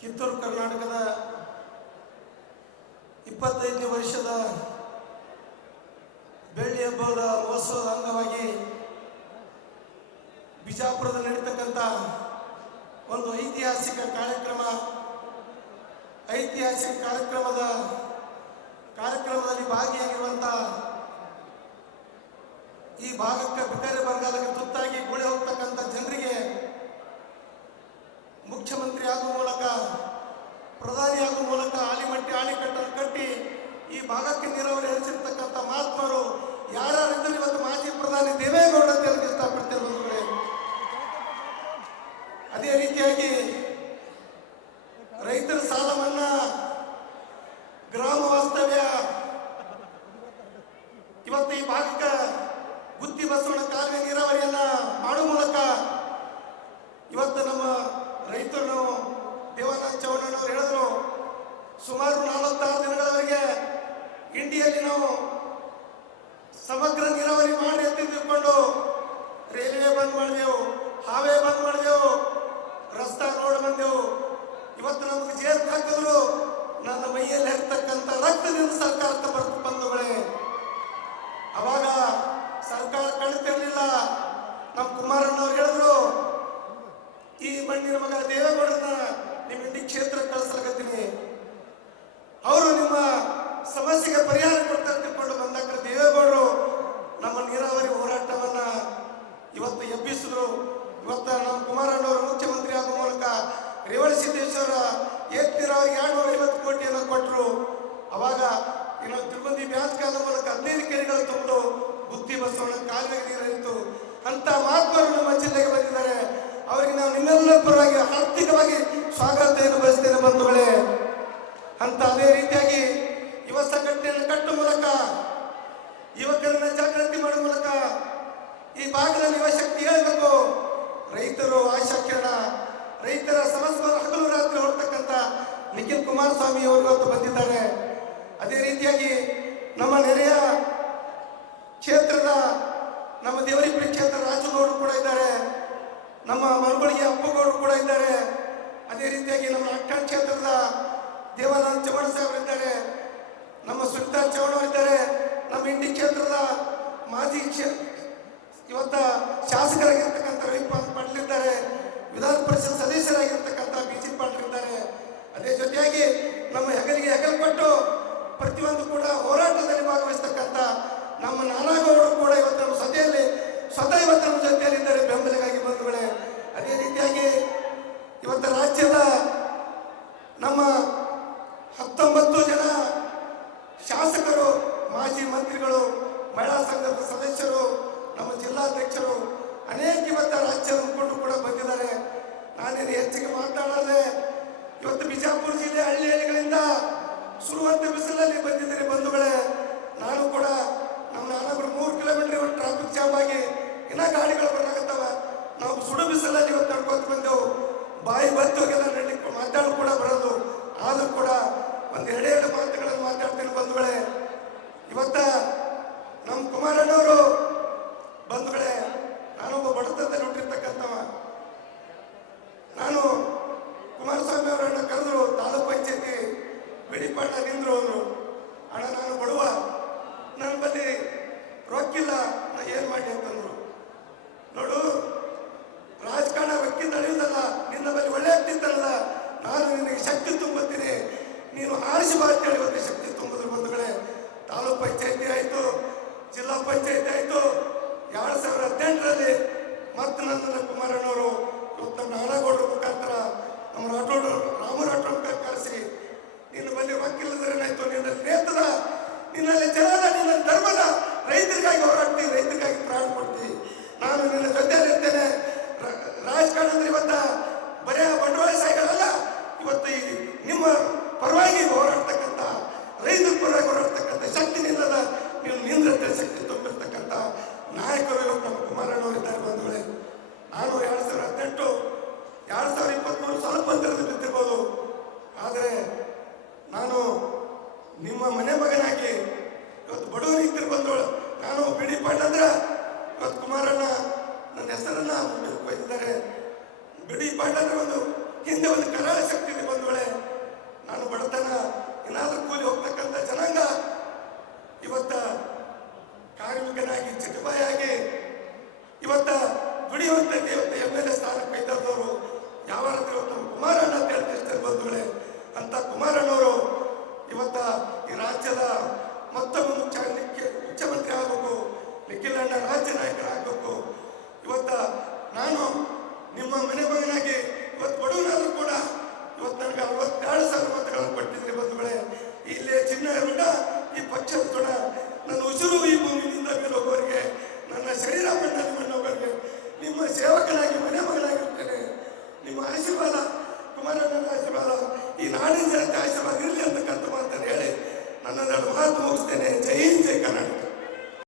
ಕಿತ್ತೂರು ಕರ್ನಾಟಕದ 25ನೇ ವರ್ಷದ ಬೆಳ್ಳಿ ಹಬ್ಬದ ಮಹೋತ್ಸವದ ಅಂಗವಾಗಿ ಬಿಜಾಪುರದಲ್ಲಿ ನಡೀತಕ್ಕಂಥ ಒಂದು ಐತಿಹಾಸಿಕ ಕಾರ್ಯಕ್ರಮದಲ್ಲಿ ಭಾಗಿಯಾಗಿರುವಂಥ ಈ ಭಾಗಕ್ಕೆ ಬಿಕರೆ ಬರಗಾಲಕ್ಕೆ ತುತ್ತಾಗಿ ಗುಳೆ ಹೋಗ್ತಕ್ಕಂಥ ಜನರಿಗೆ ಮುಖ್ಯಮಂತ್ರಿ ಆಗುವ ಮೂಲಕ ಪ್ರಧಾನಿ ಆಗುವ ಮೂಲಕ ಆಣಿಕಟ್ಟನ್ನು ಕಟ್ಟಿ ಈ ಭಾಗಕ್ಕೆ ನೀರಾವರಿ ಹರಿಸಿರ್ತಕ್ಕಂಥ ಮಹಾತ್ಮರು ಯಾರಿದ್ದರೂ ಇವತ್ತು ಮಾಜಿ ಪ್ರಧಾನಿ ದೇವೇಗೌಡ ಅಂತ ಹೇಳಕ್ಕೆ ಇಷ್ಟಪಡ್ತೇವೆ ಬಂಧುಗಳೇ. ಅದೇ ರೀತಿಯಾಗಿ ರೈತರ ಸಾಲ ಮನ್ನಾ, ಗ್ರಾಮ ವಾಸ್ತವ್ಯ, ಇವತ್ತು ಈ ಭಾಗಕ್ಕೆ ಗುತ್ತಿ ಬಸವಣ್ಣ ಕಾಲುವೆ ನೀರಾವರಿಯನ್ನ ಮಾಡುವ ಮೂಲಕ ಇವತ್ತು ನಮ್ಮ ರೈತರು ದೇವಾನಂದ ಚೌಡಣ್ಣವರು ಹೇಳಿದ್ರು, ಸುಮಾರು 46 ದಿನಗಳವರೆಗೆ ಇಂಡಿಯಲ್ಲಿ ನಾವು ಸಮಗ್ರ ನೀರಾವರಿ ಮಾಡಿ ಅಂತ ತಿಳ್ಕೊಂಡು ರೈಲ್ವೆ ಬಂದ್ ಮಾಡಿದೆವು, ಹಾವೇ ಬಂದ್ ಮಾಡಿದೆವು, ರಸ್ತಾ ರೋಡ್ ಬಂದೆವು. ಇವತ್ತು ನಮಗೆ ಜೇಲ್ ಹಾಕಿದ್ರು ನನ್ನ ಮೈಯಲ್ಲಿ ಹರಿತಕ್ಕಂಥ ರಕ್ತದಿಂದ ಸರ್ಕಾರಕ್ಕೆ ಬರ್ತು ಬಂಧುಗಳೇ. ಅವಾಗ ಸರ್ಕಾರ ಕಳಿತಿರ್ಲಿಲ್ಲ. ನಮ್ಮ ಕುಮಾರಣ್ಣವ್ರು ಹೇಳಿದ್ರು, ಈ ಮಣ್ಣಿನ ಮಗ ದೇವೇಗೌಡರನ್ನ ನಿಮ್ಮ ಇಂಡಿ ಕ್ಷೇತ್ರ ಕಳಿಸ್ಲಾಗತ್ತೀನಿ, ಅವರು ನಿಮ್ಮ ಸಮಸ್ಯೆಗೆ ಪರಿಹಾರ ಕೊಡ್ತಾರೆ ತಿಳ್ಕೊಂಡು ಬಂದಾಗ ದೇವೇಗೌಡರು ನಮ್ಮ ನೀರಾವರಿ ಹೋರಾಟವನ್ನ ಇವತ್ತು ಎಬ್ಬಿಸಿದ್ರು. ಇವತ್ತು ನಮ್ಮ ಕುಮಾರಣ್ಣವರು ಮುಖ್ಯಮಂತ್ರಿ ಆಗುವ ಮೂಲಕ ರೇವಣ ಸಿದ್ದೇಶ್ವರ ಏತ್ ನೀರಾವರಿ 250 ಕೋಟಿಯನ್ನು ಕೊಟ್ಟರು. ಅವಾಗ ಇನ್ನು ತಿರುಪತಿ ಬ್ಯಾಸ್ಕಾದ ಮೂಲಕ 15 ಕೆರೆಗಳು ತುಂಬಲು ಗುತ್ತಿ ಬಸವಣ್ಣ ಕಾಲುವೆಗೆ ನೀರಿತ್ತು. ಅಂತ ಮಹಾತ್ಮರು ನಮ್ಮ ಜಿಲ್ಲೆಗೆ ಬಂದಿದ್ದಾರೆ. ಅವರಿಗೆ ನಾವು ನಿಮ್ಮೆಲ್ಲರ ಪರವಾಗಿ ಆರ್ಥಿಕವಾಗಿ ಸ್ವಾಗತವನ್ನು ಬಯಸ್ತೇನೆ ಬಂಧುಗಳೇ. ಅಂತ ಅದೇ ರೀತಿಯಾಗಿ ಯುವ ಸಂಘಟನೆಯನ್ನು ಕಟ್ಟುವ ಮೂಲಕ, ಯುವಕರನ್ನ ಜಾಗೃತಿ ಮಾಡುವ ಮೂಲಕ ಈ ಭಾಗದಲ್ಲಿ ಯುವಶಕ್ತಿ ಹೇಳಬೇಕು. ರೈತರು ಆಶಾಕಿರಣ, ರೈತರ ಸಮಸ್ಯೆ ಹಗಲು ರಾತ್ರಿ ಹೊರತಕ್ಕಂಥ ನಿಖಿಲ್ ಕುಮಾರಸ್ವಾಮಿ ಅವರು ಇವತ್ತು ಬಂದಿದ್ದಾರೆ. ಅದೇ ರೀತಿಯಾಗಿ ನಮ್ಮ ನೆರೆಯ ಕ್ಷೇತ್ರದ ನಮ್ಮ ದೇವರಿಪುರಿ ಕ್ಷೇತ್ರ ರಾಜಗೌಡರು ಕೂಡ ಇದ್ದಾರೆ, ನಮ್ಮ ಮರುಗಳಿಗೆ ಅಪ್ಪಗೌಡರು ಕೂಡ ಇದ್ದಾರೆ. ಅದೇ ರೀತಿಯಾಗಿ ನಮ್ಮ ಅಟ್ಟಣ ಕ್ಷೇತ್ರದ ದೇವಾನಂದ ಚೌಡ ಸಾಹೇಬರಿದ್ದಾರೆ, ನಮ್ಮ ಸುನಿತಾ ಚೌಡ ಇದ್ದಾರೆ, ನಮ್ಮ ಇಂಡಿ ಕ್ಷೇತ್ರದ ಮಾಜಿ ಇವತ್ತ ಶಾಸಕರಾಗಿರ್ತಕ್ಕಂಥ ರವಿಪಾಲ್ ಪಾಟೀಲ್ ಇದ್ದಾರೆ, ವಿಧಾನ ಪರಿಷತ್ ಸದಸ್ಯರಾಗಿರ್ತಕ್ಕಂಥ ಬಿಜಿ ಪಾಟೀಲ್ ಇದ್ದಾರೆ. ಅದೇ ಜೊತೆಯಾಗಿ ನಮ್ಮ ಹೆಗಲಿಗೆ ಹೆಗಲು ಕೊಟ್ಟು ಪ್ರತಿಯೊಂದು ಕೂಡ ಹೋರಾಟದಲ್ಲಿ ಭಾಗವಹಿಸ್ತಕ್ಕಂಥ ನಮ್ಮ ನಾನಾಗೌಡರು ಕೂಡ ಇವತ್ತು ನಮ್ಮ ಸಭೆಯಲ್ಲಿ ಸ್ವತಃ ಇವತ್ತು ನಮ್ಮ ಜೊತೆಯಲ್ಲಿದ್ದಾರೆ ಬೆಂಬಲಿಗಾಗಿ ಬಂಧುಗಳೇ. ಅದೇ ರೀತಿಯಾಗಿ ಇವತ್ತು ರಾಜ್ಯದ ನಮ್ಮ 19 ಜನ ಶಾಸಕರು, ಮಾಜಿ ಮಂತ್ರಿಗಳು, ಮಹಿಳಾ ಸಂಘದ ಸದಸ್ಯರು, ನಮ್ಮ ಜಿಲ್ಲಾಧ್ಯಕ್ಷರು, ಅನೇಕ ಇವತ್ತು ರಾಜ್ಯದ ಮುಖಂಡರು ಕೂಡ ಬಂದಿದ್ದಾರೆ. ನಾನೇನು ಹೆಚ್ಚಿಗೆ ಮಾತನಾಡದೆ, ಇವತ್ತು ಬಿಜಾಪುರ ಜಿಲ್ಲೆ ಹಳ್ಳಿಗಳಿಂದ ಸುರುವಂತ ಬಿಸಿಲಲ್ಲಿ ಬಂದಿದ್ದೀರಿ ಬಂಧುಗಳೇ. ನಾನು ಕೂಡ ನಮ್ಮ ನಾನೊಬ್ಬರು 3 ಕಿಲೋಮೀಟರ್ ಇವತ್ತು ಟ್ರಾಫಿಕ್ ಜಾಮ್ ಆಗಿ ಇನ್ನೂ ಗಾಡಿಗಳು ಬರಲಾಗತ್ತವ. ನಾವು ಸುಡು ಬಿಸಿಲಲ್ಲಿ ಇವತ್ತು ನಡ್ಕೊತ ಬಂದೆವು. ಬಾಯಿ ಬತ್ತು ಹೋಗೆಲ್ಲ ನಡಲಿಕ್ಕೆ ಮಾತಾಡಲು ಕೂಡ ಬರೋದು. ಆದರೂ ಕೂಡ ಒಂದು 2 ಮಾತುಗಳನ್ನು ಮಾತಾಡ್ತೀನಿ ಬಂಧುಗಳೇ. ಇವತ್ತ ನಮ್ಮ ಕುಮಾರಣ್ಣವರು ಬಂಧುಗಳೇ, ನಾನೊಬ್ಬ ಬಡತನದಲ್ಲಿ ಹುಟ್ಟಿರ್ತಕ್ಕಂಥವ. ನಾನು ಕುಮಾರಸ್ವಾಮಿ ಅವರನ್ನು ಕರೆದ್ರು, ತಾಲೂಕು ಪಂಚಾಯತಿ ಬಿಡಿಪಾಟ ನಿಂದ್ರು. ಅವರು ಅಣ್ಣ ನಾನು ಬಡವ, ನನ್ನ ಬಳಿ ರೊಕ್ಕಿಲ್ಲ, ನಾ ಏನು ಮಾಡಿ ಅಂತಂದ್ರು. ನೋಡು, ರಾಜಕಾರಣ ರೊಕ್ಕಿಂದ ನಡೆಯುವುದಲ್ಲ, ನಿನ್ನ ಬಳಿ ಒಳ್ಳೆ ಆಗ್ತಿತ್ತಲ್ಲ, ನಾನು ನಿನಗೆ ಶಕ್ತಿ ತುಂಬುತ್ತೀನಿ, ನೀನು ಆರಿಸಬಾರ್ದು ಬಡತನ ಏನಾದ್ರೂ ಕೂಲಿ ಹೋಗ್ತಕ್ಕಂಥ ಜನಾಂಗ ಇವತ್ತ ಕಾರ್ಮಿಕನಾಗಿ ಚಟುಬಾಯಾಗಿ ಇವತ್ತ ದುಡಿಯುವಂತ ಇವತ್ತು MLA ಸ್ಥಾನ